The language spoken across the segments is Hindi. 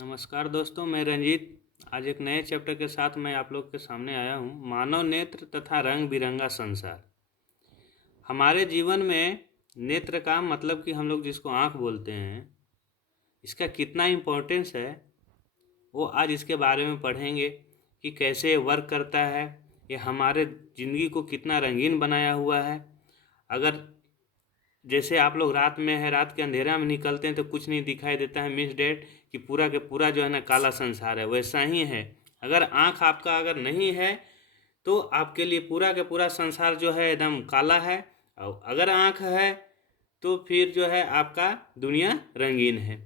नमस्कार दोस्तों, मैं रंजीत। आज एक नए चैप्टर के साथ मैं आप लोग के सामने आया हूँ। मानव नेत्र तथा रंग बिरंगा संसार। हमारे जीवन में नेत्र का मतलब कि हम लोग जिसको आँख बोलते हैं, इसका कितना इम्पोर्टेंस है वो आज इसके बारे में पढ़ेंगे कि कैसे वर्क करता है, ये हमारे ज़िंदगी को कितना रंगीन बनाया हुआ है। अगर जैसे आप लोग रात में है, रात के अंधेरा में निकलते हैं तो कुछ नहीं दिखाई देता है, मीन्स डेट कि पूरा के पूरा जो है ना काला संसार है। वैसा ही है, अगर आँख आपका अगर नहीं है तो आपके लिए पूरा का पूरा संसार जो है एकदम काला है, और अगर आँख है तो फिर जो है आपका दुनिया रंगीन है।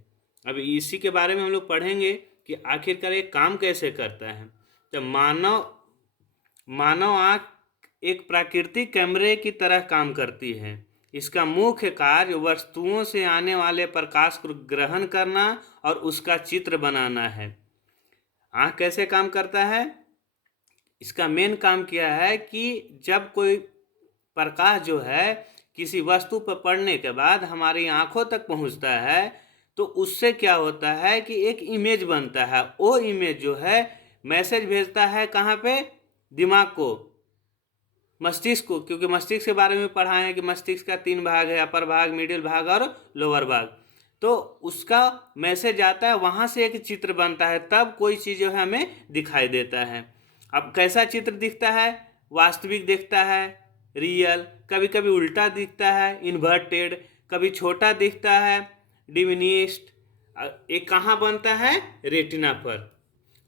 अब इसी के बारे में हम लोग पढ़ेंगे कि आखिरकार ये काम कैसे करता है। तो मानव आँख एक प्राकृतिक कैमरे की तरह काम करती है। इसका मुख्य कार्य वस्तुओं से आने वाले प्रकाश को ग्रहण करना और उसका चित्र बनाना है। आँख कैसे काम करता है? इसका मेन काम क्या है कि जब कोई प्रकाश जो है किसी वस्तु पर पड़ने के बाद हमारी आँखों तक पहुँचता है तो उससे क्या होता है कि एक इमेज बनता है। वो इमेज जो है मैसेज भेजता है कहाँ पे? दिमाग को, मस्तिष्क को, क्योंकि मस्तिष्क के बारे में पढ़ा है कि मस्तिष्क का 3 भाग है, अपर भाग, मिडिल भाग और लोअर भाग। तो उसका मैसेज आता है, वहाँ से एक चित्र बनता है, तब कोई चीज़ जो है हमें दिखाई देता है। अब कैसा चित्र दिखता है? वास्तविक दिखता है, रियल, कभी कभी उल्टा दिखता है, इन्वर्टेड, कभी छोटा दिखता है, डिमिनिश्ड। ये कहाँ बनता है? रेटिना पर।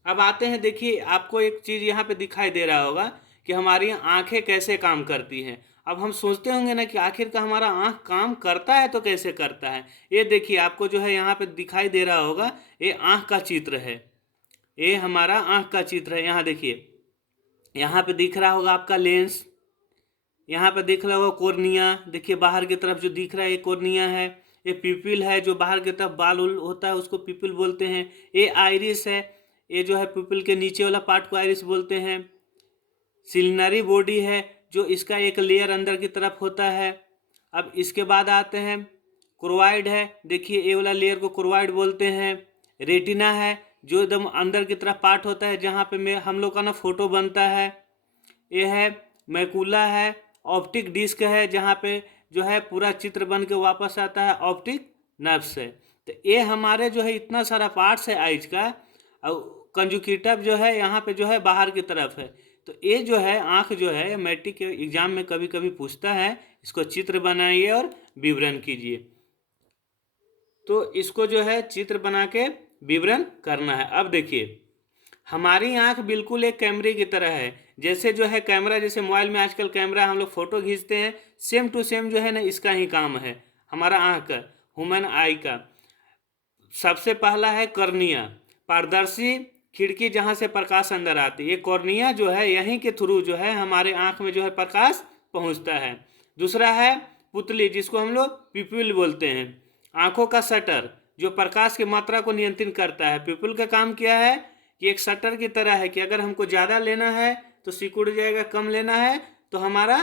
अब आते हैं, देखिए आपको एक चीज़ यहाँ पे दिखाई दे रहा होगा कि हमारी आंखें कैसे काम करती हैं। अब हम सोचते होंगे ना कि आखिर का हमारा आँख काम करता है तो कैसे करता है। ये देखिए आपको जो है यहाँ पे दिखाई दे रहा होगा, ये आँख का चित्र है, ये हमारा आँख का चित्र है। यहाँ देखिए, यहाँ पे दिख रहा होगा आपका लेंस, यहाँ पे दिख रहा होगा कोर्निया। देखिए बाहर की तरफ जो दिख रहा है ये कोर्निया है। ये पिपिल है, जो बाहर की तरफ बाल उल होता है उसको पिपिल बोलते हैं। ये आइरिस है, ये जो है पिपिल के नीचे वाला पार्ट को आइरिस बोलते हैं। सिलिनरी बॉडी है, जो इसका एक लेयर अंदर की तरफ होता है। अब इसके बाद आते हैं, क्रोवाइड है, देखिए ये वाला लेयर को क्रोवाइड बोलते हैं। रेटिना है, जो एकदम अंदर की तरफ पार्ट होता है जहाँ पे हम लोग का ना फोटो बनता है। ये है मैकुला है। ऑप्टिक डिस्क है, जहाँ पे जो है पूरा चित्र बन के वापस आता है। ऑप्टिक नर्व्स है। तो ये हमारे जो है इतना सारा पार्ट्स है आइज का। और कंजुक्टिव जो है यहाँ पे जो है बाहर की तरफ है। तो ये जो है आँख जो है मैट्रिक के एग्जाम में कभी कभी पूछता है, इसको चित्र बनाइए और विवरण कीजिए। तो इसको जो है चित्र बना के विवरण करना है। अब देखिए, हमारी आंख बिल्कुल एक कैमरे की तरह है। जैसे जो है कैमरा, जैसे मोबाइल में आजकल कैमरा हम लोग फोटो खींचते हैं, सेम टू सेम जो है ना इसका ही काम है हमारा आंख का, ह्यूमन आई का। सबसे पहला है कॉर्निया, पारदर्शी खिड़की जहाँ से प्रकाश अंदर आती है। ये कॉर्निया जो है यहीं के थ्रू जो है हमारे आंख में जो है प्रकाश पहुँचता है। दूसरा है पुतली, जिसको हम लोग पिपिल बोलते हैं, आंखों का शटर, जो प्रकाश की मात्रा को नियंत्रित करता है। पिपिल का काम क्या है कि एक शटर की तरह है कि अगर हमको ज़्यादा लेना है तो सिकुड़ जाएगा, कम लेना है तो हमारा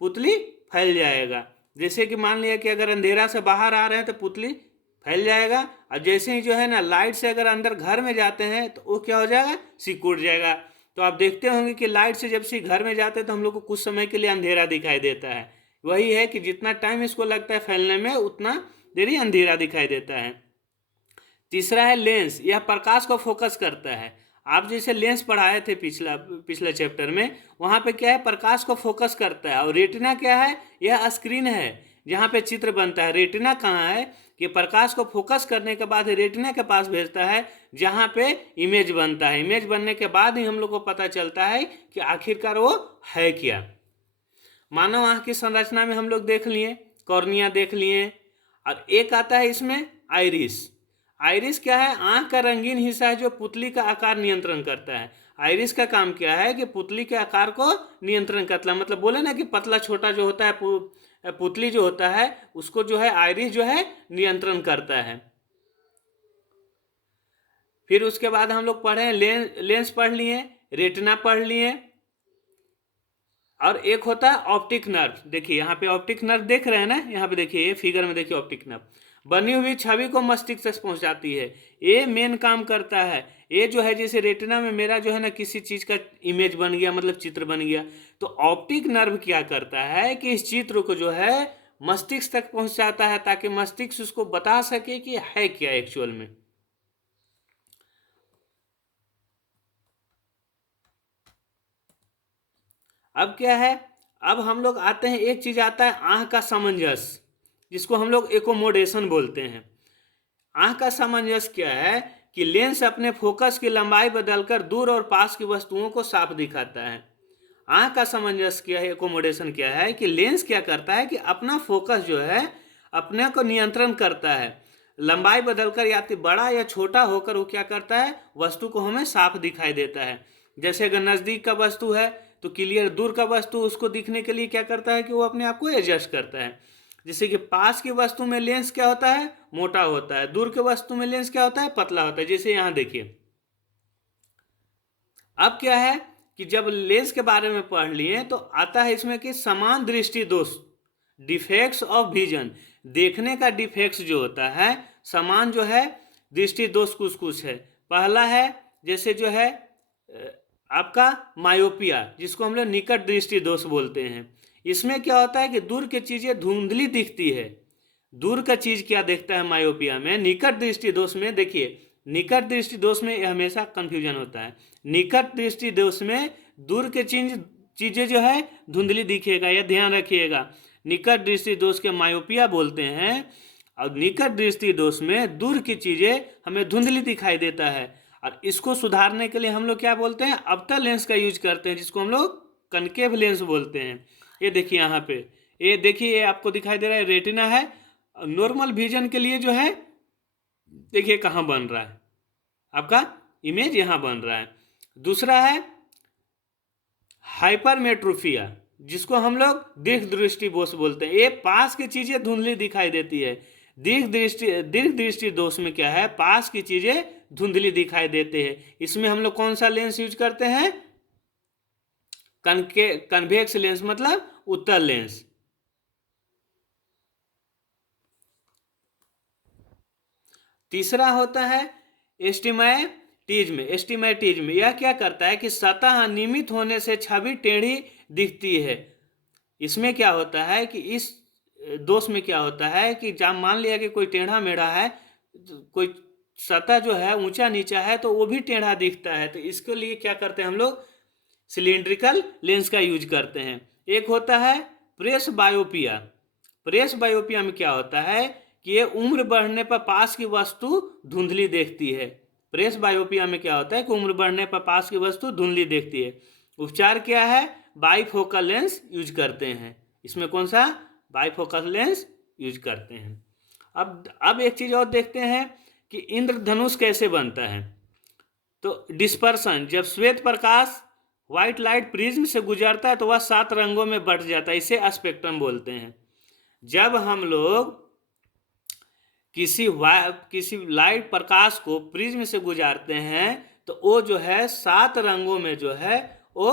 पुतली फैल जाएगा। जैसे कि मान लिया कि अगर अंधेरा से बाहर आ रहे हैं तो पुतली फैल जाएगा, और जैसे ही जो है ना लाइट से अगर अंदर घर में जाते हैं तो वो क्या हो जाएगा? सिकुड़ जाएगा। तो आप देखते होंगे कि लाइट से जब से घर में जाते हैं तो हम लोग को कुछ समय के लिए अंधेरा दिखाई देता है। वही है कि जितना टाइम इसको लगता है फैलने में, उतना देरी अंधेरा दिखाई देता है। तीसरा है लेंस, यह प्रकाश को फोकस करता है। आप जैसे लेंस पढ़ाए थे पिछले चैप्टर में, वहाँ पे क्या है? प्रकाश को फोकस करता है। और रेटिना क्या है? यह स्क्रीन है जहाँ पे चित्र बनता है। रेटिना कहाँ है कि प्रकाश को फोकस करने के बाद रेटिना के पास भेजता है, जहाँ पे इमेज बनता है। इमेज बनने के बाद ही हम लोग को पता चलता है कि आखिरकार वो है क्या। मानव आँख की संरचना में हम लोग देख लिए, कॉर्निया देख लिए, और एक आता है इसमें आइरिस। आइरिस क्या है? आंख का रंगीन हिस्सा है जो पुतली का आकार नियंत्रण करता है। आइरिस का काम क्या है कि पुतली के आकार को नियंत्रण करता है। मतलब बोले ना कि पतला छोटा जो होता है पुतली जो होता है, उसको जो है आइरिस जो है नियंत्रण करता है। फिर उसके बाद हम लोग पढ़े लेंस पढ़ लिए, रेटिना पढ़ लिए, और एक होता है ऑप्टिक नर्व। देखिए यहाँ पे ऑप्टिक नर्व देख रहे हैं ना, यहाँ पे देखिए ये फिगर में देखिए ऑप्टिक नर्व। बनी हुई छवि को मस्तिष्क तक पहुंचाती है। ये मेन काम करता है। ये जो है जैसे रेटिना में मेरा जो है ना किसी चीज़ का इमेज बन गया, मतलब चित्र बन गया, तो ऑप्टिक नर्व क्या करता है कि इस चित्र को जो है मस्तिष्क तक पहुंचाता है, ताकि मस्तिष्क उसको बता सके कि है क्या एक्चुअल में। अब क्या है, अब हम लोग आते हैं, एक चीज आता है आंख का सामंजस्य, जिसको हम लोग एकोमोडेशन बोलते हैं। आंख का सामंजस्य क्या है कि लेंस अपने फोकस की लंबाई बदलकर दूर और पास की वस्तुओं को साफ दिखाता है। आंख का सामंजस्य क्या है, एकोमोडेशन क्या है कि लेंस क्या करता है कि अपना फोकस जो है अपने को नियंत्रण करता है, लंबाई बदलकर या तो बड़ा या छोटा होकर वो क्या करता है, वस्तु को हमें साफ दिखाई देता है। जैसे अगर नज़दीक का वस्तु है तो क्लियर, दूर का वस्तु उसको दिखने के लिए क्या करता है कि वो अपने आप को एडजस्ट करता है। जैसे कि पास की वस्तु में लेंस क्या होता है, मोटा होता है, दूर के वस्तु में लेंस क्या होता है, पतला होता है। जैसे यहाँ देखिए, अब क्या है कि जब लेंस के बारे में पढ़ लिए तो आता है इसमें कि समान दृष्टि दोष, डिफेक्ट्स ऑफ विजन, देखने का डिफेक्ट्स जो होता है, समान जो है दृष्टि दोष कुछ कुछ है। पहला है जैसे जो है आपका मायोपिया, जिसको हम लोग निकट दृष्टि दोष बोलते हैं। इसमें क्या होता है कि दूर की चीज़ें धुंधली दिखती है। दूर का चीज़ क्या देखता है मायोपिया में, निकट दृष्टि दोष में देखिए, निकट दृष्टि दोष में हमेशा कंफ्यूजन होता है। निकट दृष्टि दोष में दूर के चीज़ें जो है धुंधली दिखेगा, या ध्यान रखिएगा, निकट दृष्टि दोष के मायोपिया बोलते हैं। और निकट दृष्टि दोष में दूर की चीज़ें हमें धुंधली दिखाई देता है, और इसको सुधारने के लिए हम लोग क्या बोलते हैं, अवतल लेंस का यूज करते हैं, जिसको हम लोग कनकेव लेंस बोलते हैं। ये देखिए यहाँ पे, ये देखिए, ये आपको दिखाई दे रहा है रेटिना है। नॉर्मल विजन के लिए जो है देखिए कहाँ बन रहा है, आपका इमेज यहाँ बन रहा है। दूसरा है हाइपरमेट्रोफिया, जिसको हम लोग दीर्घ दृष्टि दोष बोलते हैं। ये पास की चीजें धुंधली दिखाई देती है। दीर्घ दृष्टि दोष में क्या है, पास की चीजें धुंधली दिखाई देते हैं। इसमें हम लोग कौन सा लेंस यूज करते हैं, कन्वेक्स लेंस, मतलब उत्तल लेंस। तीसरा होता है एस्टिमैटिज्म। एस्टिमैटिज्म यह क्या करता है कि सतह अनियमित होने से छवि टेढ़ी दिखती है। इसमें क्या होता है कि इस दोष में क्या होता है कि जब मान लिया कि कोई टेढ़ा मेढ़ा है, कोई सतह जो है ऊंचा नीचा है, तो वो भी टेढ़ा दिखता है। तो इसके लिए क्या करते हैं हम लोग, सिलिंड्रिकल लेंस का यूज करते हैं। एक होता है प्रेस बायोपिया। प्रेस बायोपिया में क्या होता है कि ये उम्र बढ़ने पर पास की वस्तु धुंधली देखती है। प्रेस बायोपिया में क्या होता है कि उम्र बढ़ने पर पास की वस्तु धुंधली देखती है। उपचार क्या है, बाईफोकल लेंस यूज करते हैं। इसमें कौन सा, बाईफोकल लेंस यूज करते हैं। अब एक चीज और देखते हैं कि इंद्रधनुष कैसे बनता है। तो डिस्पर्सन, जब श्वेत प्रकाश व्हाइट लाइट प्रिज्म से गुजरता है तो वह 7 रंगों में बट जाता है, इसे स्पेक्ट्रम बोलते हैं। जब हम लोग किसी लाइट प्रकाश को प्रिज्म से गुजारते हैं तो वो जो है 7 रंगों में जो है वो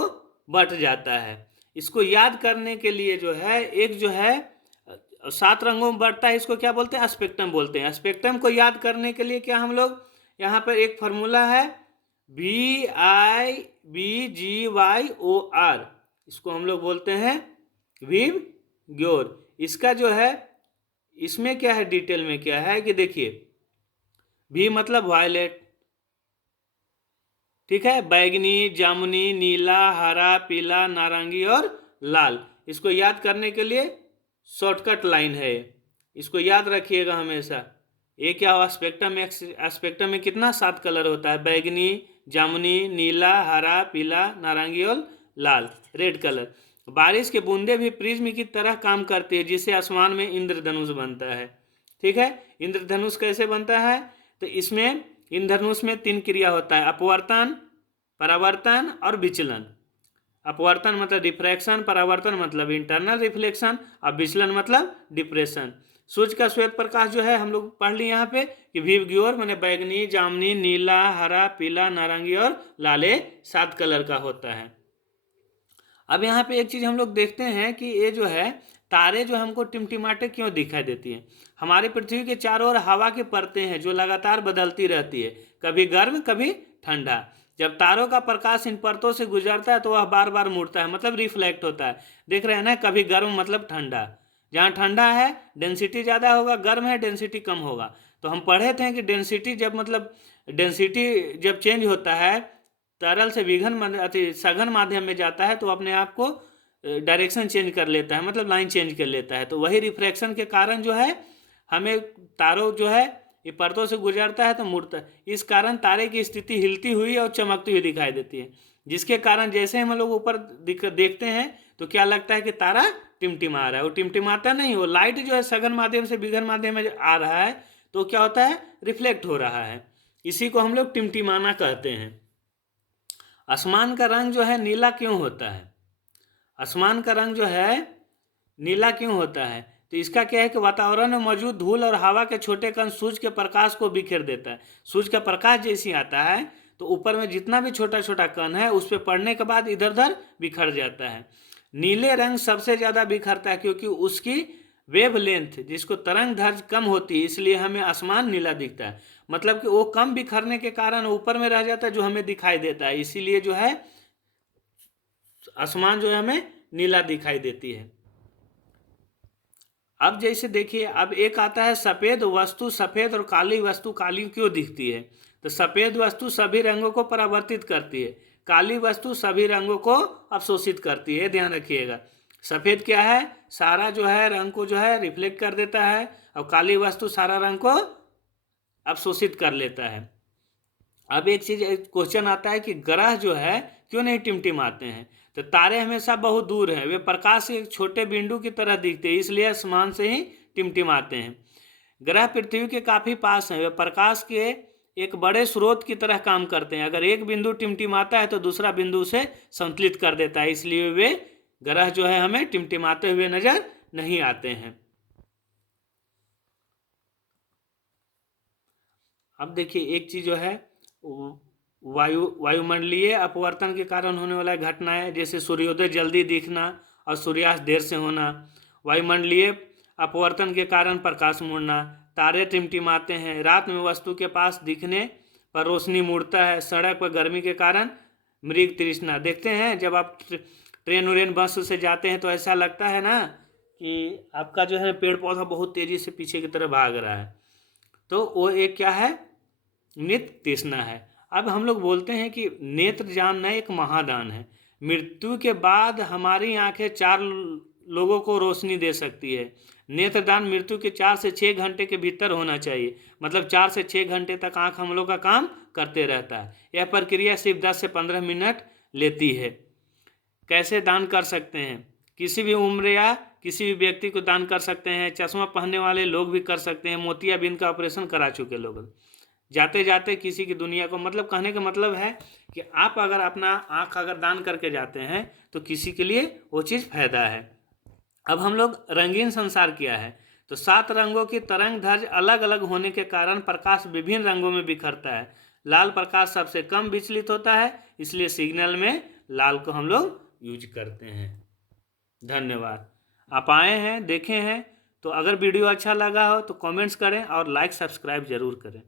बट जाता है। इसको याद करने के लिए जो है, एक जो है 7 रंगों में बढ़ता है, इसको क्या बोलते हैं, स्पेक्ट्रम बोलते हैं। स्पेक्ट्रम को याद करने के लिए क्या हम लोग, यहाँ पर एक फार्मूला है VIBGYOR, इसको हम लोग बोलते हैं विब ग्योर। इसका जो है, इसमें क्या है, डिटेल में क्या है कि देखिए, भी मतलब वायलेट, ठीक है, बैगनी, जामुनी, नीला, हरा, पीला, नारंगी और लाल। इसको याद करने के लिए शॉर्टकट लाइन है, इसको याद रखिएगा हमेशा। ये क्या हुआ, स्पेक्ट्रम में कितना 7 कलर होता है, बैगनी, जामुनी, नीला, हरा, पीला, नारंगी और लाल, रेड कलर। बारिश के बूंदे भी प्रिज्म की तरह काम करती है, जिससे आसमान में इंद्रधनुष बनता है। ठीक है, इंद्रधनुष कैसे बनता है, तो इसमें इंद्रधनुष में 3 क्रिया होता है, अपवर्तन, परावर्तन और विचलन। अपवर्तन मतलब डिफ्रैक्शन, परावर्तन मतलब इंटरनल रिफ्लेक्शन, और विचलन मतलब डिप्रेशन। सूर्य का श्वेत प्रकाश जो है हम लोग पढ़ लिए यहाँ पे कि विब ग्योर मैंने बैगनी, जामुनी, नीला, हरा, पीला, नारंगी और लाले 7 कलर का होता है। अब यहाँ पे एक चीज हम लोग देखते हैं कि ये जो है तारे जो हमको टिमटिमाते क्यों दिखाई देती हैं? हमारी पृथ्वी के चारों ओर हवा की परतें हैं जो लगातार बदलती रहती है, कभी गर्म कभी ठंडा। जब तारों का प्रकाश इन परतों से गुजरता है तो वह बार बार मुड़ता है, मतलब रिफ्लेक्ट होता है। देख रहे हैं ना, कभी गर्म मतलब ठंडा। जहाँ ठंडा है डेंसिटी ज़्यादा होगा, गर्म है डेंसिटी कम होगा। तो हम पढ़े थे कि डेंसिटी जब चेंज होता है, तरल से सघन माध्यम में जाता है तो अपने आप को डायरेक्शन चेंज कर लेता है, मतलब लाइन चेंज कर लेता है। तो वही रिफ्रैक्शन के कारण जो है हमें तारों जो है ये परतों से गुजरता है तो मुड़ता है। इस कारण तारे की स्थिति हिलती हुई और चमकती हुई दिखाई देती है, जिसके कारण जैसे हम लोग ऊपर देखते हैं तो क्या लगता है कि तारा टिमटिमा रहा है। वो टिमटिमाता नहीं, वो लाइट जो है सघन माध्यम से विघन माध्यम में आ रहा है तो क्या होता है, रिफ्लेक्ट हो रहा है। इसी को हम लोग टिमटिमाना कहते हैं। आसमान का रंग जो है नीला क्यों होता है? आसमान का रंग जो है नीला क्यों होता है? तो इसका क्या है कि वातावरण में मौजूद धूल और हवा के छोटे कण सूरज के प्रकाश को बिखेर देता है। सूरज का प्रकाश जैसे आता है तो ऊपर में जितना भी छोटा छोटा कण है उस पर पड़ने के बाद इधर उधर बिखर जाता है। नीले रंग सबसे ज़्यादा बिखरता है क्योंकि उसकी वेव लेंथ, जिसको तरंग दैर्घ्य कम होती है, इसलिए हमें आसमान नीला दिखता है। मतलब कि वो कम बिखरने के कारण ऊपर में रह जाता है जो हमें दिखाई देता है, इसीलिए जो है आसमान जो है हमें नीला दिखाई देती है। अब जैसे देखिए, अब एक आता है सफ़ेद वस्तु सफ़ेद और काली वस्तु काली क्यों दिखती है? तो सफ़ेद वस्तु सभी रंगों को परावर्तित करती है, काली वस्तु सभी रंगों को अवशोषित करती है। ध्यान रखिएगा, सफ़ेद क्या है, सारा जो है रंग को जो है रिफ्लेक्ट कर देता है, और काली वस्तु सारा रंग को अवशोषित कर लेता है। अब एक चीज़ क्वेश्चन आता है कि ग्रह जो है क्यों नहीं टिमटिमाते हैं? तो तारे हमेशा बहुत दूर हैं, वे प्रकाश के एक छोटे बिंदु की तरह दिखते हैं, इसलिए आसमान से ही टिमटिमाते हैं। ग्रह पृथ्वी के काफ़ी पास हैं, वे प्रकाश के एक बड़े स्रोत की तरह काम करते हैं। अगर एक बिंदु टिमटिमाता है तो दूसरा बिंदु उसे संतुलित कर देता है, इसलिए वे ग्रह जो है हमें टिमटिमाते हुए नजर नहीं आते हैं। अब देखिए, एक चीज़ जो है वायुमंडलीय अपवर्तन के कारण होने वाला घटनाएं, जैसे सूर्योदय जल्दी दिखना और सूर्यास्त देर से होना। वायुमंडलीय अपवर्तन के कारण प्रकाश मुड़ना, तारे टिमटिमाते हैं, रात में वस्तु के पास दिखने पर रोशनी मुड़ता है, सड़क पर गर्मी के कारण मृग तृष्णा। देखते हैं जब आप ट्रेन उरेन बस से जाते हैं तो ऐसा लगता है ना कि आपका जो है पेड़ पौधा बहुत तेज़ी से पीछे की तरफ भाग रहा है, तो वो एक क्या है, नेत्र तृष्णा है। अब हम लोग बोलते हैं कि नेत्र जानना एक महादान है। मृत्यु के बाद हमारी आंखें 4 लोगों को रोशनी दे सकती है। नेत्रदान मृत्यु के 4 से 6 घंटे के भीतर होना चाहिए, मतलब 4 से 6 घंटे तक आंख हम लोग का काम करते रहता है। यह प्रक्रिया सिर्फ 10 से 15 मिनट लेती है। कैसे दान कर सकते हैं? किसी भी उम्र या किसी भी व्यक्ति को दान कर सकते हैं। चश्मा पहनने वाले लोग भी कर सकते हैं, मोतियाबिंद का ऑपरेशन करा चुके लोग। जाते जाते किसी की दुनिया को, मतलब कहने का मतलब है कि आप अगर अपना आँख अगर दान करके जाते हैं तो किसी के लिए वो चीज़ फायदा है। अब हम लोग रंगीन संसार किया है, तो 7 रंगों की तरंग दैर्घ्य अलग अलग होने के कारण प्रकाश विभिन्न रंगों में बिखरता है। लाल प्रकाश सबसे कम विचलित होता है, इसलिए सिग्नल में लाल को हम लोग यूज करते हैं। धन्यवाद। आप आए हैं, देखे हैं, तो अगर वीडियो अच्छा लगा हो तो कमेंट्स करें और लाइक सब्सक्राइब जरूर करें।